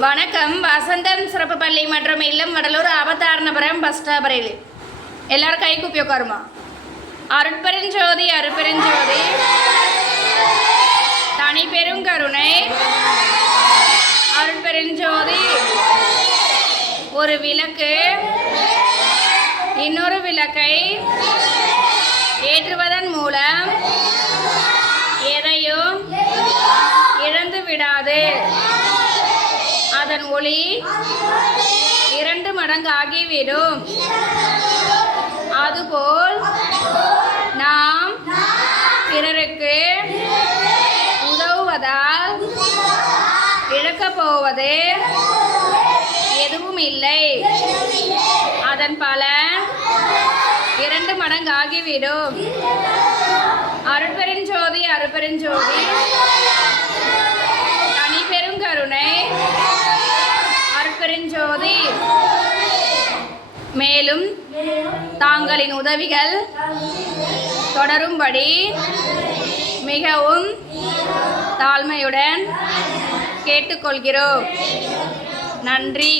வணக்கம். வசந்தம் சிறப்பு பள்ளி மற்றும் இல்லம் வடலூர் அவதாரணபுரம் பஸ் ஸ்டாபரில் எல்லாரும் கை கூப்பி உட்காருமா. அருட்பெருஞ்சோதி அருட்பெருஞ்சோதி தனி பெரும் கருணை அருட்பெருஞ்சோதி. ஒரு விளக்கு இன்னொரு விளக்கை ஏற்றுவதன் மூலம் எதையும் இழந்து விடாது. அதன் ஒளி 2 மடங்கு ஆகிவிடும். அதுபோல் நாம் பிறருக்கு உதவுவதால் இழக்கப் போவது எதுவும் இல்லை. அதன் பலன் 2 மடங்கு ஆகிவிடும். அருட்பெருஞ்சோதி அருட்பெருஞ்சோதி தனி பெரும் கருணை அருட்பெருஞ்சோதி. மேலும் தாங்களின் உதவிகள் தொடரும்படி மிகவும் தாழ்மையுடன் கேட்டுக்கொள்கிறோம். நன்றி.